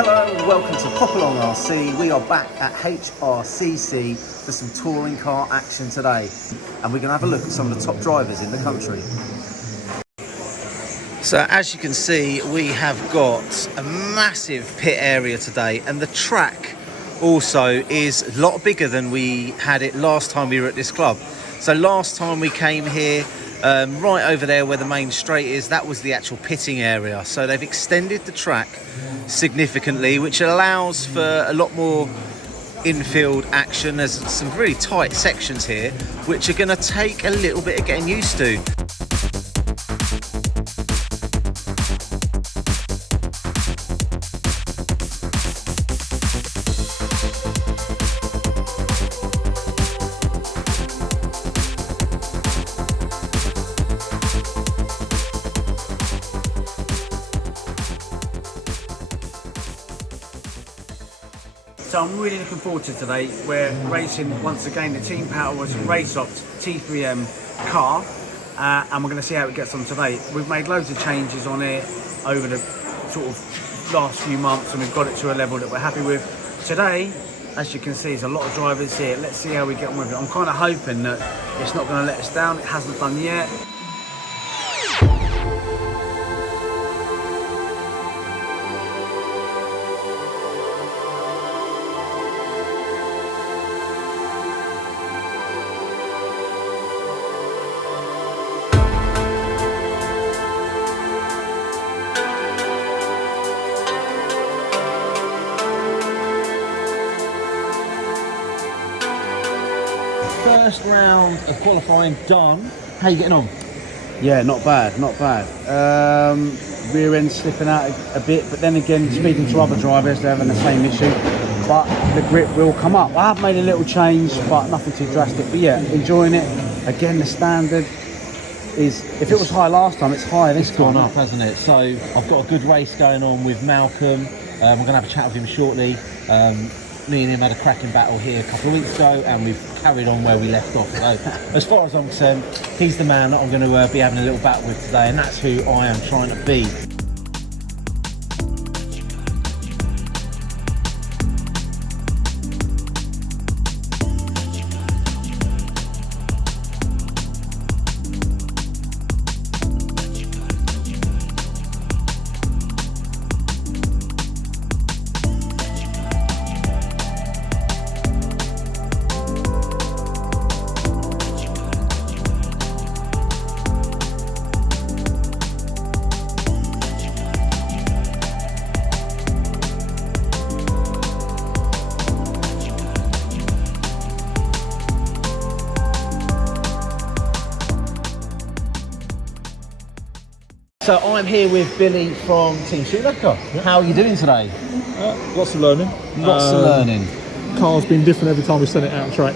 Hello and welcome to Pop Along RC. We are back at HRCC for some touring car action today, and we're going to have a look at some of the top drivers in the country. So as you can see, we have got a massive pit area today, and the track also is a lot bigger than we had it last time we were at this club. So last time we came here, right over there where the main straight is, that was the actual pitting area. So they've extended the track significantly, which allows for a lot more infield action. There's some really tight sections here, which are going to take a little bit of getting used to. So I'm really looking forward to today. We're racing once again the Team Power was Race Ops T3M car, and we're going to see how it gets on today. We've made loads of changes on it over the sort of last few months, and we've got it to a level that we're happy with. Today, as you can see, there's a lot of drivers here. Let's see how we get on with it. I'm kind of hoping that it's not going to let us down. It hasn't done yet. First round of qualifying done. How are you getting on? Yeah, not bad, not bad. Rear end slipping out a bit, but then again, speaking to other drivers, they're having the same issue. But the grip will come up. I have made a little change, but nothing too drastic. But yeah, enjoying it. Again, the standard is, if it was high last time, it's higher this time. It's gone up, hasn't it? So I've got a good race going on with Malcolm. We're going to have a chat with him shortly. Me and him had a cracking battle here a couple of weeks ago, and we've carried on where we left off. So as far as I'm concerned, he's the man that I'm going to be having a little battle with today, and that's who I am trying to be. So I'm here with Billy from Team Schumacher. Yep. How are you doing today? Lots of learning. Lots of learning. Car's been different every time we send it out on track.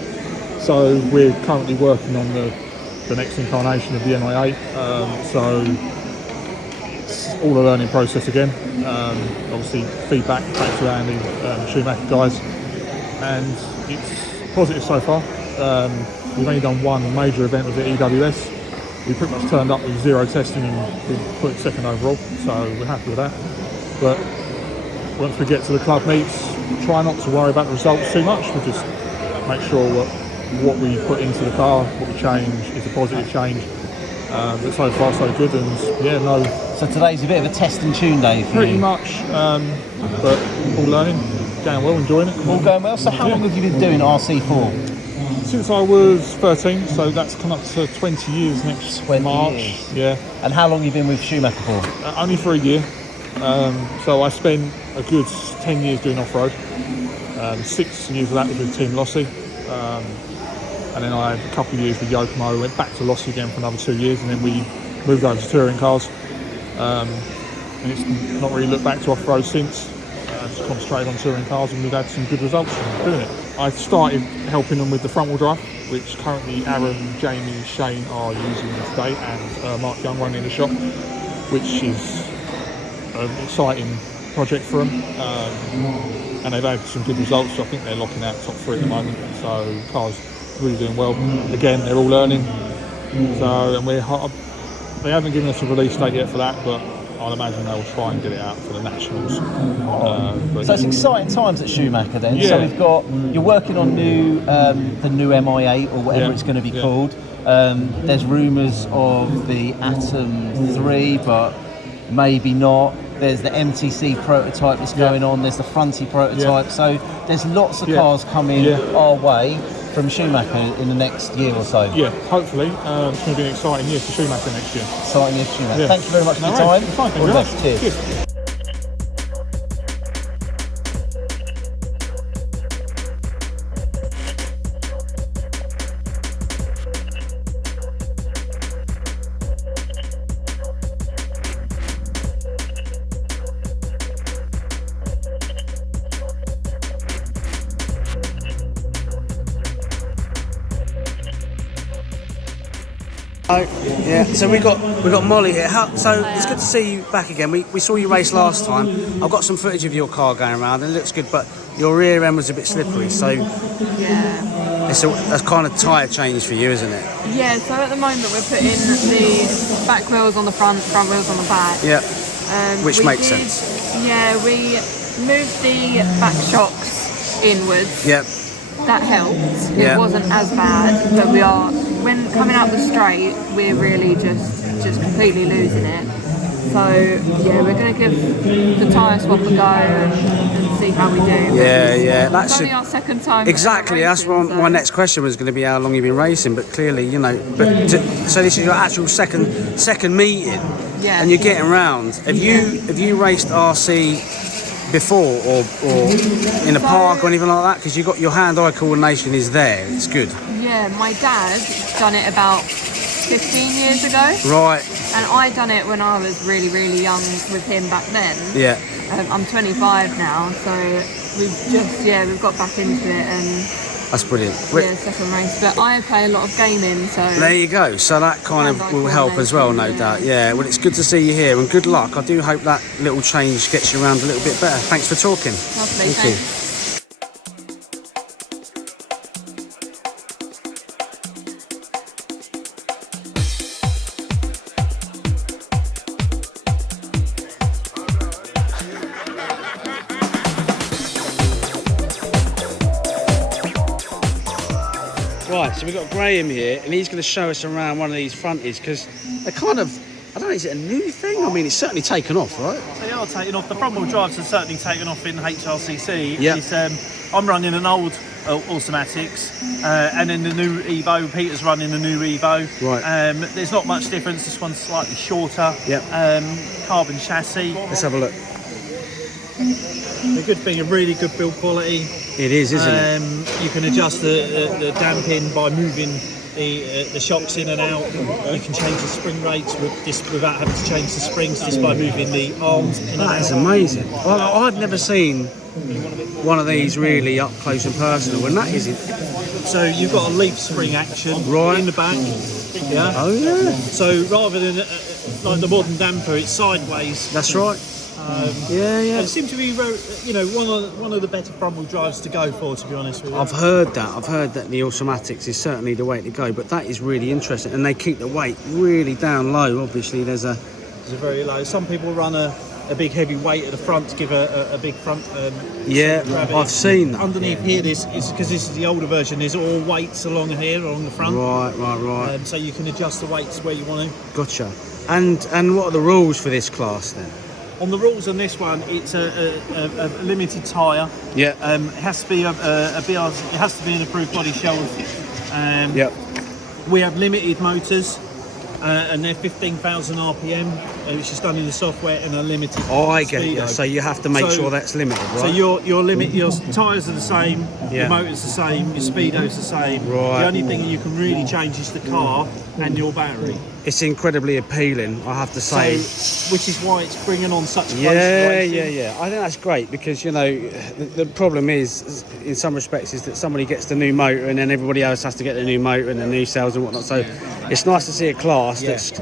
So we're currently working on the next incarnation of the NIA. So it's all a learning process again. Obviously feedback thanks to Andy, Schumacher guys, and it's positive so far. We've only done one major event with the EWS. We pretty much turned up with 0 testing and we put second overall, so we're happy with that. But once we get to the club meets, try not to worry about the results too much. We just make sure what we put into the car, what we change, is a positive change. But so far so good, and yeah, no. So today's a bit of a test and tune day for pretty you? Much, but all learning, going well, enjoying it. All going well. So how long have you been doing RC for? Since I was 13, so that's come up to 20 years next 20 March. Years. Yeah. And how long have you been with Schumacher for? Only for a year. So I spent a good 10 years doing off-road. 6 years of that was with Team Lossy. And then I had a couple of years with Yokomo, went back to Lossy again for another 2 years, and then we moved over to touring cars. And it's not really looked back to off-road since. Just concentrated on touring cars, and we've had some good results from doing it. I started helping them with the front wheel drive, which currently Aaron, Jamie, Shane are using today, and Mark Young running the shop, which is an exciting project for them. And they've had some good results. So I think they're locking out top 3 at the moment. So the car's really doing well. Again, they're all learning. So, and they haven't given us a release date yet for that, but I'll imagine they'll try and get it out for the Nationals. But So it's exciting times at Schumacher then. Yeah. So we've got, you're working on the new MI8 or whatever Yeah. it's going to be Yeah. called. There's rumours of the Atom 3, but maybe not. There's the MTC prototype that's going on. There's the fronty prototype. So there's lots of cars coming our way from Schumacher in the next year or so. Yeah, hopefully. It's going to be an exciting year for Schumacher next year. Exciting year for Schumacher. Yeah. Thank you very much for your No time. worries. Fine, thank All you the very best. much. Cheers. Cheers. Yeah, so we got Molly here. So it's good to see you back again. We saw you race last time. I've got some footage of your car going around and it looks good, but your rear end was a bit slippery, so Yeah. it's a kind of tyre change for you, isn't it? Yeah, so at the moment we're putting the back wheels on the front wheels on the back. Yeah, which We makes did- sense. Yeah, we moved the back shocks inwards. Yeah, That helped. Yeah. It wasn't as bad, but when coming out the straight, we're really just completely losing it. So yeah, we're going to give the tyre swap a go and see how we do. yeah. That It's should only our second time. exactly. That's racing, my next question was going to be how long you've been racing, but clearly, so this is your actual second meeting, Yeah. and you're getting round. Have you raced RC before or in a park or anything like that? Because you got your hand-eye coordination is there. It's good. Yeah, my dad done it about 15 years ago, Right. and I done it when I was really, really young with him back then. Yeah. I'm 25 now, so we've got back into it, and That's brilliant. second race. But I play a lot of gaming, so There you go. So that kind of will help as well, no doubt. Yeah. Well, it's good to see you here, and good luck. I do hope that little change gets you around a little bit better. Thanks for talking. lovely. Thank you. Thanks. Right, so we've got Graham here, and he's going to show us around one of these fronties because they're kind of, I don't know, is it a new thing? I mean, it's certainly taken off, right? They are taking off. The front wheel drives are certainly taken off in HRCC. Yeah. I'm running an old automatics, and then the new Evo. Peter's running the new Evo. Right. There's not much difference. This one's slightly shorter. Yeah. Carbon chassis. Let's have a look. The good thing, a really good build quality. It is, isn't it? You can adjust the damping by moving the shocks in and out. You can change the spring rates without having to change the springs, just by moving the arms in and out. That is amazing. Well, I've never seen one of these really up close and personal, and that is it. So you've got a leaf spring action Right. in the back. Yeah. Oh yeah, So rather than like the modern damper, it's sideways. that's right. Yeah. It seems to be, one of the better front wheel drives to go for, to be honest with you. I've heard that the automatics is certainly the way to go, but that is really interesting, and they keep the weight really down low. Obviously, there's a It's very low. Some people run a big heavy weight at the front to give a big front. yeah. gravity. I've seen that. Underneath here, this is because this is the older version. There's all weights along here, along the front. Right. So you can adjust the weights where you want to. Gotcha. And what are the rules for this class then? On the rules on this one, it's a limited tyre. Yeah. It has to be a BRZ. It has to be an approved body shell. Yep. We have limited motors, and they're 15,000 RPM, which is done in the software, and a limited. Oh, I get speedo. it. So you have to make So- sure that's limited, right? So your tyres are the same, Yeah. your motor's the same, your speedo's the same. Right. The only thing you can really change is the car and your battery. It's incredibly appealing, I have to So, say. which is why it's bringing on such close Yeah. racing. I think that's great because the problem is, in some respects, is that somebody gets the new motor and then everybody else has to get the new motor and the new cells and whatnot. So it's nice to see a class that's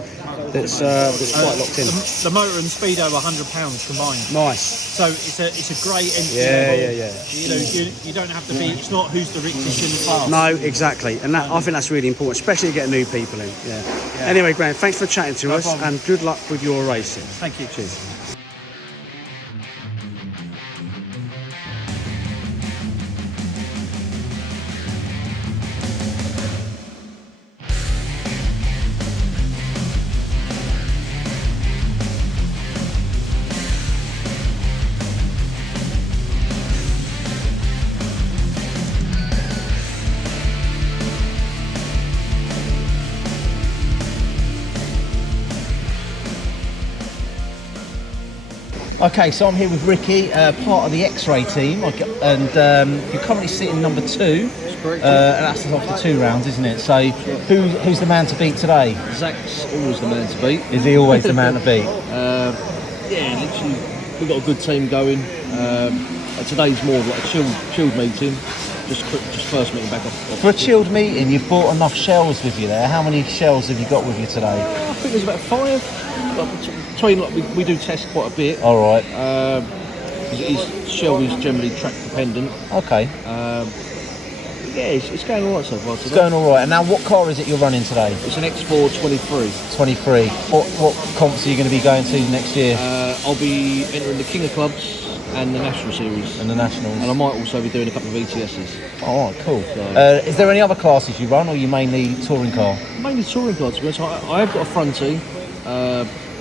that's quite locked in. The motor and speedo are £100 combined. Nice. So it's a great entry Yeah, level. yeah. You know, you don't have to be. It's not who's the richest in the class. No, exactly, and that, I think that's really important, especially to get new people in. Yeah. Anyway, Graham, thanks for chatting to us, problem. and good luck with your racing. Thank you. Cheers. Okay, so I'm here with Ricky, part of the Xray team, and you're currently sitting number 2. And that's after 2 rounds, isn't it? So who's the man to beat today? Zach's always the man to beat. Is he always the man to beat? Yeah, literally, we've got a good team going. Today's more of like a chilled meeting. Just first meeting back off. For a chilled meeting, you've brought enough shells with you there. How many shells have you got with you today? I think there's about 5. Between, like, we do test quite a bit. All right. His shell is generally track dependent. Okay. Yeah, it's going all right so far today. It's going all right. And now, what car is it you're running today? It's an X4 23. 23. What comps are you going to be going to next year? I'll be entering the King of Clubs and the National Series. And the Nationals. And I might also be doing a couple of ETSs. Oh, cool. So, is there any other classes you run, or you mainly touring car? Mainly touring car, to be honest. I have got a frontie.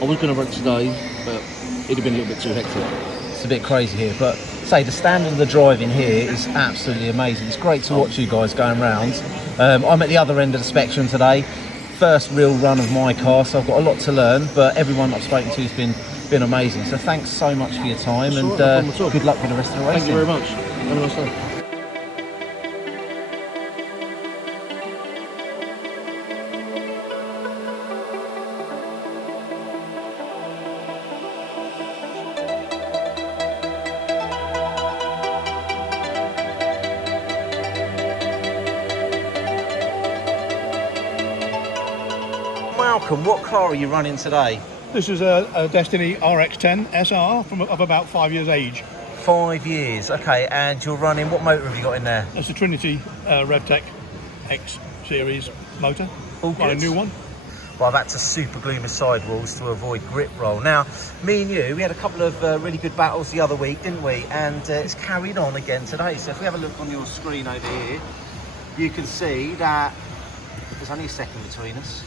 I was going to run today, but it'd have been a little bit too hectic. It's a bit crazy here, but say the standard of the driving here is absolutely amazing. It's great to watch you guys going round. I'm at the other end of the spectrum today. First real run of my car, so I've got a lot to learn, but everyone I've spoken to has been amazing. So thanks so much for your time, and good luck with the rest of the racing. Thank you very much. Have a nice day. Welcome. What car are you running today? This is a Destiny RX-10 SR of about 5 years age. 5 years. Okay, and you're running. What motor have you got in there? It's a Trinity RevTech X series motor. All Got a good. new one. Well, I've had to super glue my sidewalls to avoid grip roll. Now, me and you, we had a couple of really good battles the other week, didn't we? And it's carried on again today. So if we have a look on your screen over here, you can see that there's only a second between us.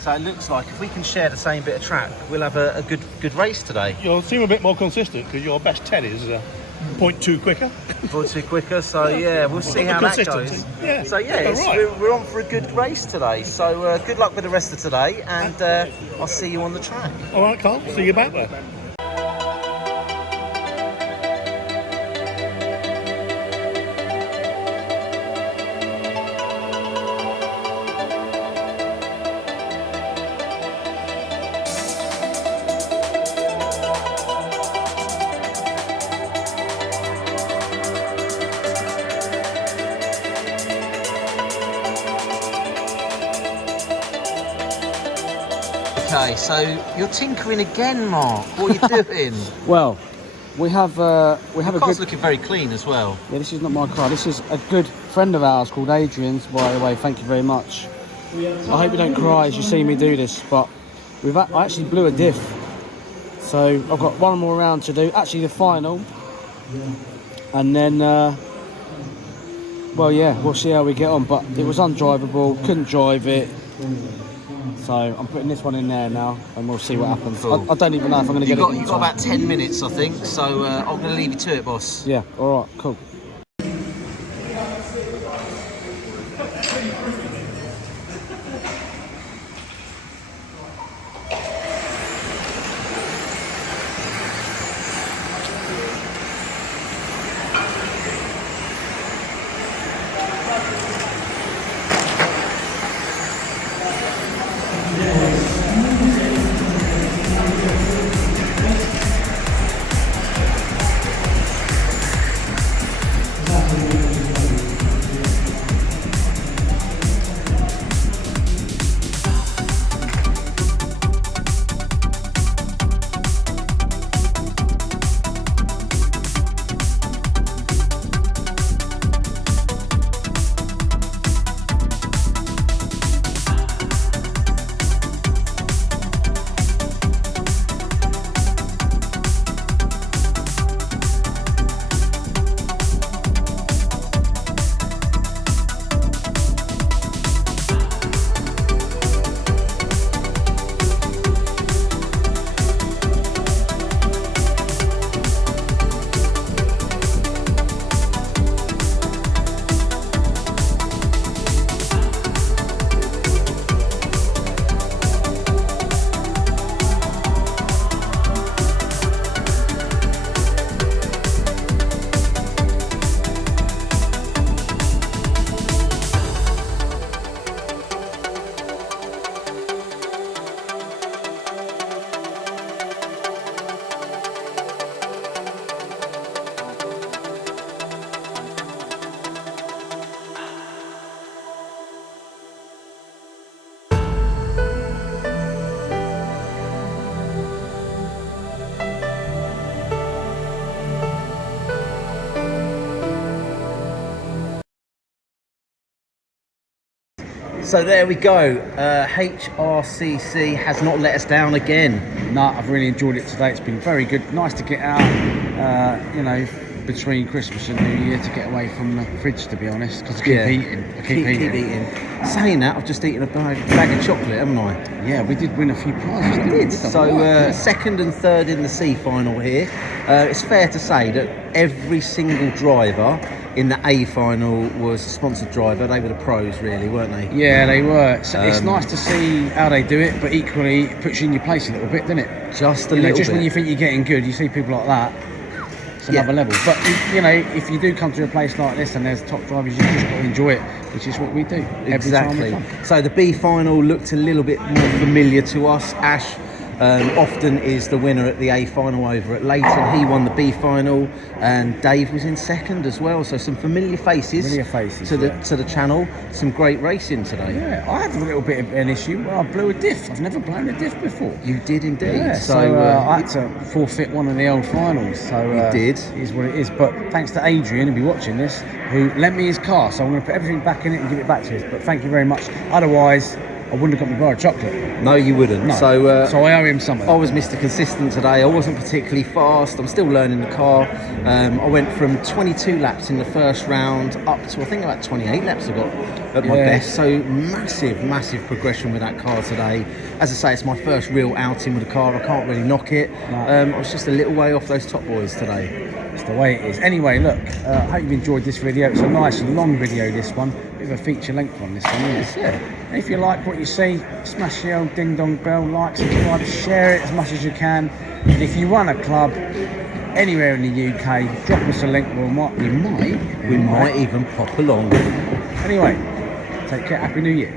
So it looks like if we can share the same bit of track, we'll have a good race today. You'll seem a bit more consistent because your best 10 is 0.2 quicker. 0.2 quicker, so yeah, we'll see how that goes. Yeah. So yeah, we're on for a good race today. So good luck with the rest of today, and I'll see you on the track. All right, Carl. See you back there. Okay, so you're tinkering again, Mark. What are you doing? Well, we have a Car's good. looking very clean as well. Yeah, this is not my car. This is a good friend of ours called Adrian's. By the way, thank you very much. I hope you don't cry as you see me do this, but I actually blew a diff. So I've got one more round to do. Actually, the final, and then. Well, yeah, we'll see how we get on. But it was undrivable. Couldn't drive it. So I'm putting this one in there now, and we'll see what happens. Cool. I don't even know if I'm going to get it. You've got about 10 minutes, I think. So I'm going to leave you to it, boss. Yeah. All right. Cool. So there we go. HRCC has not let us down again. No, I've really enjoyed it today. It's been very good. Nice to get out, you know, between Christmas and New Year to get away from the fridge, to be honest, because I keep eating. I keep eating. Saying that, I've just eaten a bag of chocolate, haven't I? Yeah, we did win a few prizes, didn't we? So second and third in the C final here. It's fair to say that every single driver in the A final was a sponsored driver. They were the pros, really, weren't they? Yeah, they were. So it's nice to see how they do it, but equally it puts you in your place a little bit, doesn't it? Just a little bit. Just when you think you're getting good, you see people like that. It's another level. But you know, if you do come to a place like this and there's top drivers, you just got to enjoy it, which is what we do every time we come. So the B final looked a little bit more familiar to us. Ash often is the winner at the A final over at Leighton. He won the B final, and Dave was in second as well. So some familiar faces to the channel. Some great racing today. Yeah, I had a little bit of an issue where I blew a diff. I've never blown a diff before. You did indeed. Yeah, so I had to forfeit one of the old finals. So you did. It is what it is. But thanks to Adrian, who'll be watching this, who lent me his car. So I'm going to put everything back in it and give it back to us. But thank you very much. Otherwise, I wouldn't have got my bar of chocolate. No, you wouldn't. No. So I owe him something. I was Mr. Consistent today. I wasn't particularly fast. I'm still learning the car. I went from 22 laps in the first round up to, I think, about 28 laps I got at my best. So massive progression with that car today. As I say, it's my first real outing with the car. I can't really knock it. No. I was just a little way off those top boys today. It's the way it is. Anyway, look, I hope you've enjoyed this video. It's a nice long video, this one. Bit of a feature length on this one, isn't it? Yeah. And if you like what you see, smash the old ding dong bell, like, subscribe, share it as much as you can. And if you run a club anywhere in the UK, drop us a link. We might We might even pop along. Anyway, take care. Happy New Year.